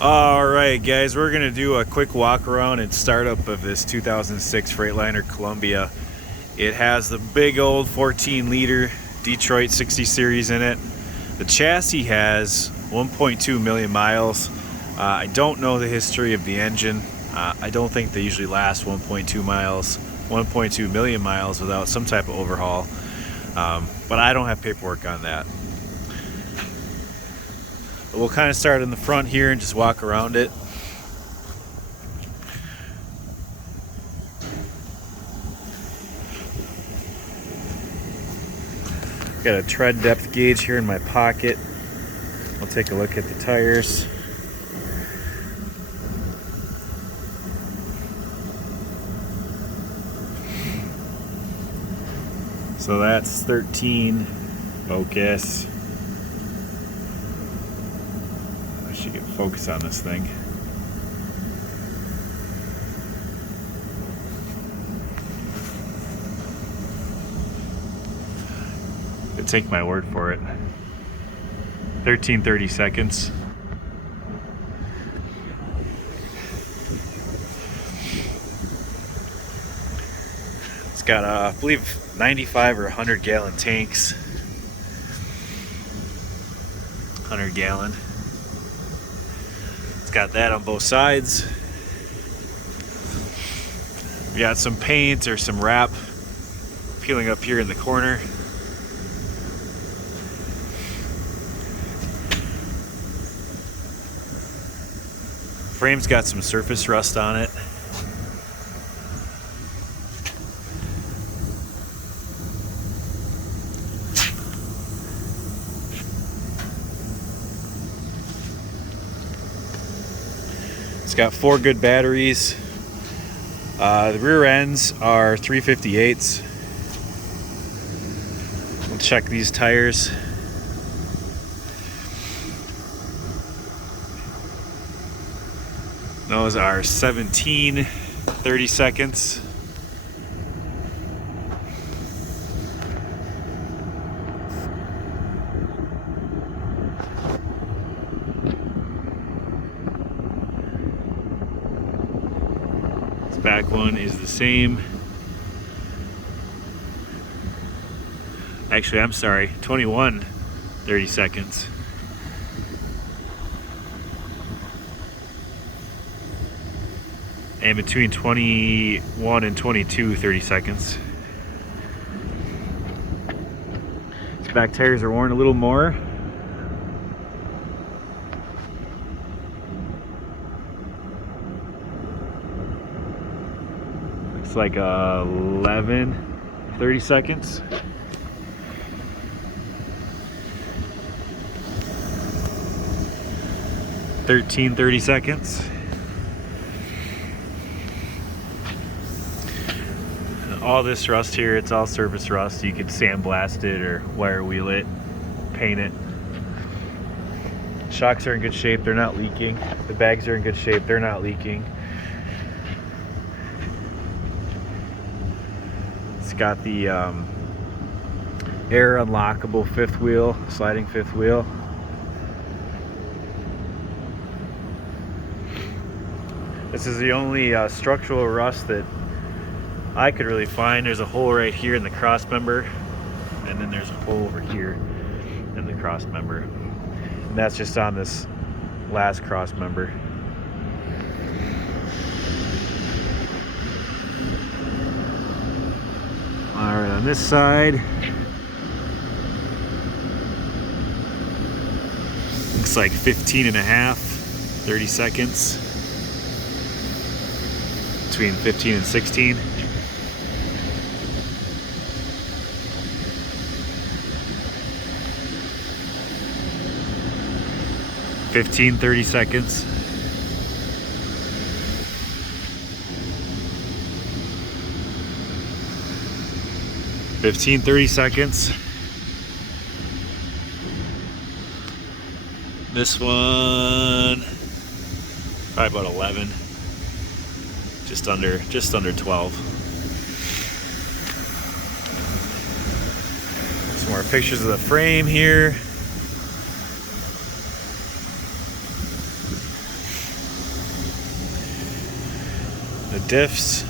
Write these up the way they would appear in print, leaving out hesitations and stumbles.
Alright guys, we're going to do a quick walk around and startup of this 2006 Freightliner Columbia. It has the big old 14-liter Detroit 60 series in it. The chassis has 1.2 million miles. I don't know the history of the engine. I don't think they usually last 1.2 million miles without some type of overhaul. But I don't have paperwork on that. We'll kind of start in the front here and just walk around it. Got a tread depth gauge here in my pocket. I'll take a look at the tires. So that's 13 focus. I should get focus on this thing. Take my word for it. 13:30 seconds. It's got I believe 95 or 100 gallon tanks. 100 gallon. It's got that on both sides. We got some paint or some wrap peeling up here in the corner. Frame's got some surface rust on it. It's got 4 good batteries. The rear ends are 358s. We'll check these tires. Those are 17:30 seconds. This back one is the same. Actually, I'm sorry, 21:30 seconds. And between 21 and 22, 30 seconds. These back tires are worn a little more. Looks like 11, 30 seconds. Thirteen, 30 seconds. All this rust here, it's all surface rust. You could sandblast it or wire wheel it, paint it. Shocks are in good shape, they're not leaking. The bags are in good shape, they're not leaking. It's got the air unlockable fifth wheel, sliding fifth wheel. This is the only structural rust that I could really find. There's a hole right here in the cross member, and then there's a hole over here in the cross member, and that's just on this last cross member. All right, on this side, looks like 15 and a half, 30 seconds, between 15 and 16. 15-30 seconds. This one probably about 11, just under 12. Some more pictures of the frame here. The diffs.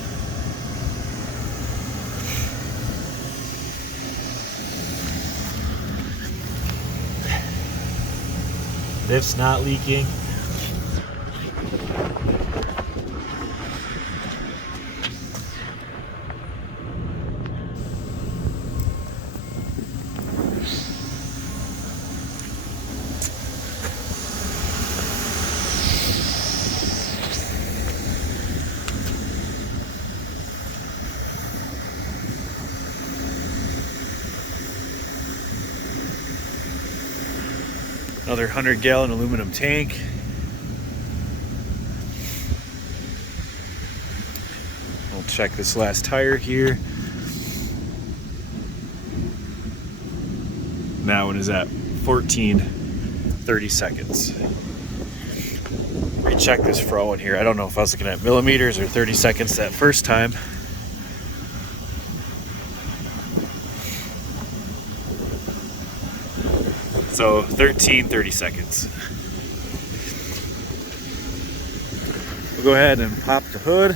Diff's not leaking. Another 100-gallon aluminum tank. We'll check this last tire here. That one is at 14:30 seconds. Recheck this front one here. I don't know if I was looking at millimeters or 30 seconds that first time. So 13:30 seconds. We'll go ahead and pop the hood.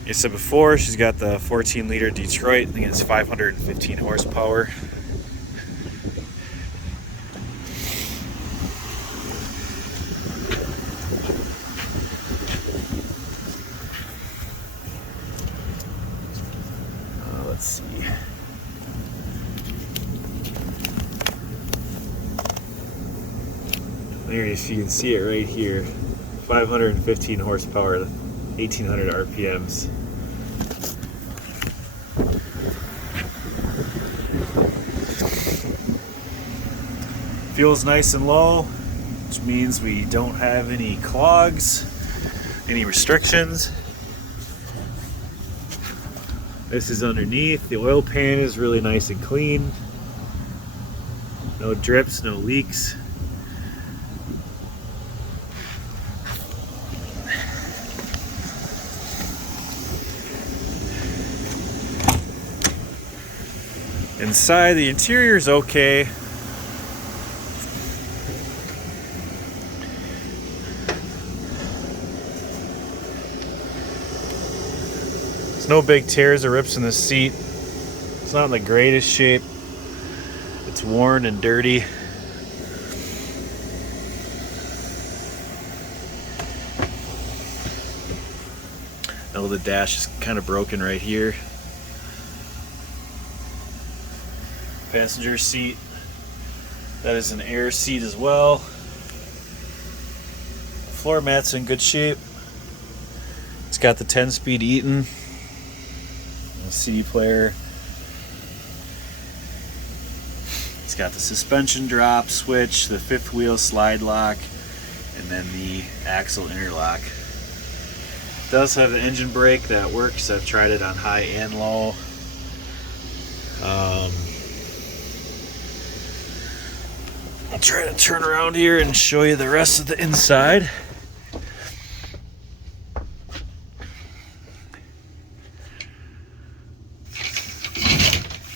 Like I said before, she's got the 14-liter Detroit. I think it's 515 horsepower. Let's see. There, you can see it right here. 515 horsepower, 1800 RPMs. Fuel's nice and low, which means we don't have any clogs, any restrictions. This is underneath. The oil pan is really nice and clean. No drips, no leaks. Inside, the interior is okay. There's no big tears or rips in the seat. It's not in the greatest shape. It's worn and dirty. Oh, the dash is kind of broken right here. Passenger seat. That is an air seat as well. Floor mat's in good shape. It's got the 10-speed Eaton. CD player. It's got the suspension drop switch, the fifth wheel slide lock, and then the axle interlock. It does have an engine brake that works. I've tried it on high and low. I'll try to turn around here and show you the rest of the inside.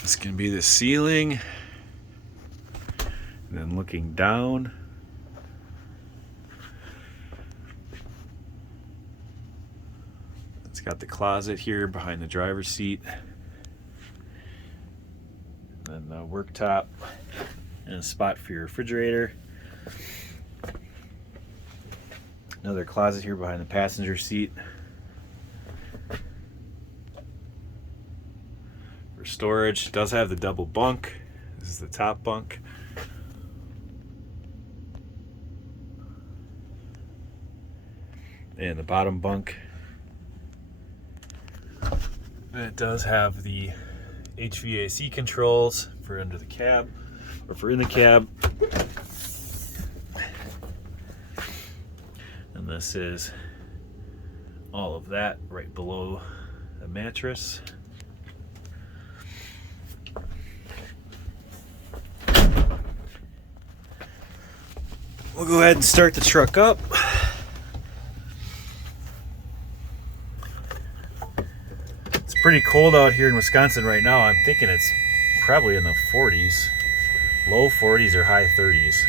This can be the ceiling, and then looking down. It's got the closet here behind the driver's seat, and then the worktop, and a spot for your refrigerator. Another closet here behind the passenger seat. Storage. It does have the double bunk. This is the top bunk. And the bottom bunk. And it does have the HVAC controls for under the cab, or for in the cab. And this is all of that right below the mattress. We'll go ahead and start the truck up. It's pretty cold out here in Wisconsin right now. I'm thinking it's probably in the 40s, low 40s or high 30s.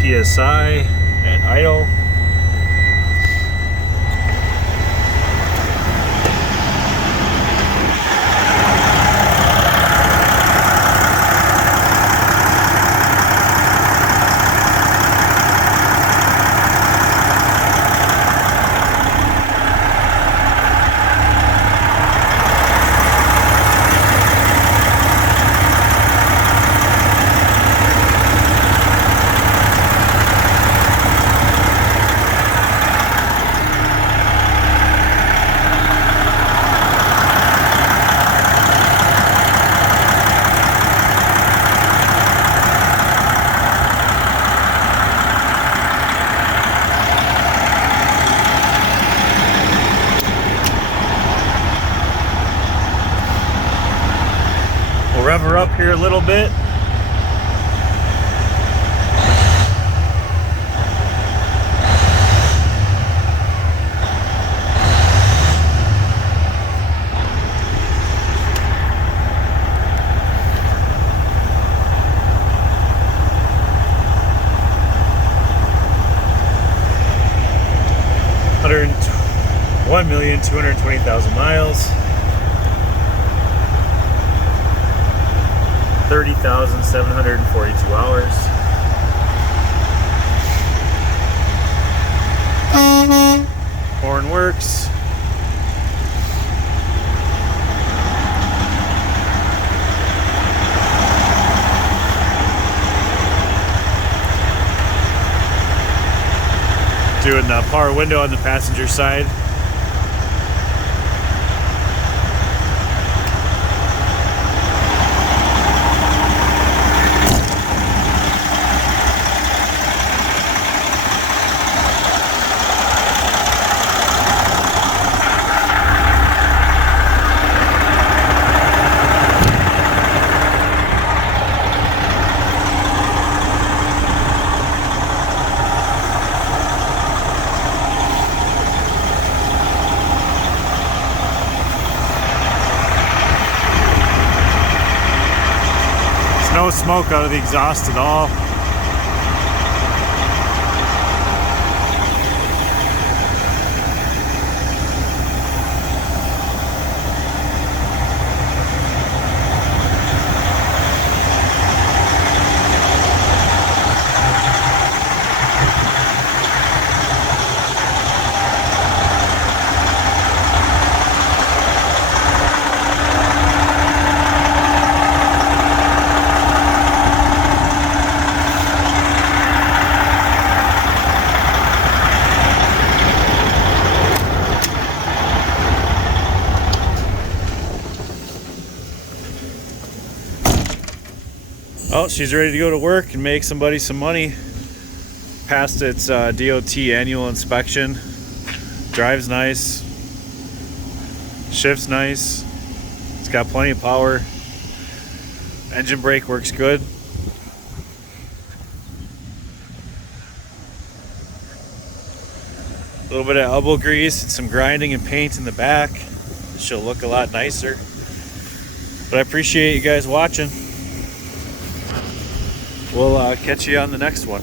PSI at idle. We'll rev her up here a little bit. $1,220,000 miles. 30,742 hours. Horn works. Doing the power window on the passenger side. No smoke out of the exhaust at all. Oh, she's ready to go to work and make somebody some money. Passed its DOT annual inspection. Drives nice. Shifts nice. It's got plenty of power. Engine brake works good. A little bit of elbow grease and some grinding and paint in the back. She'll look a lot nicer. But I appreciate you guys watching. We'll catch you on the next one.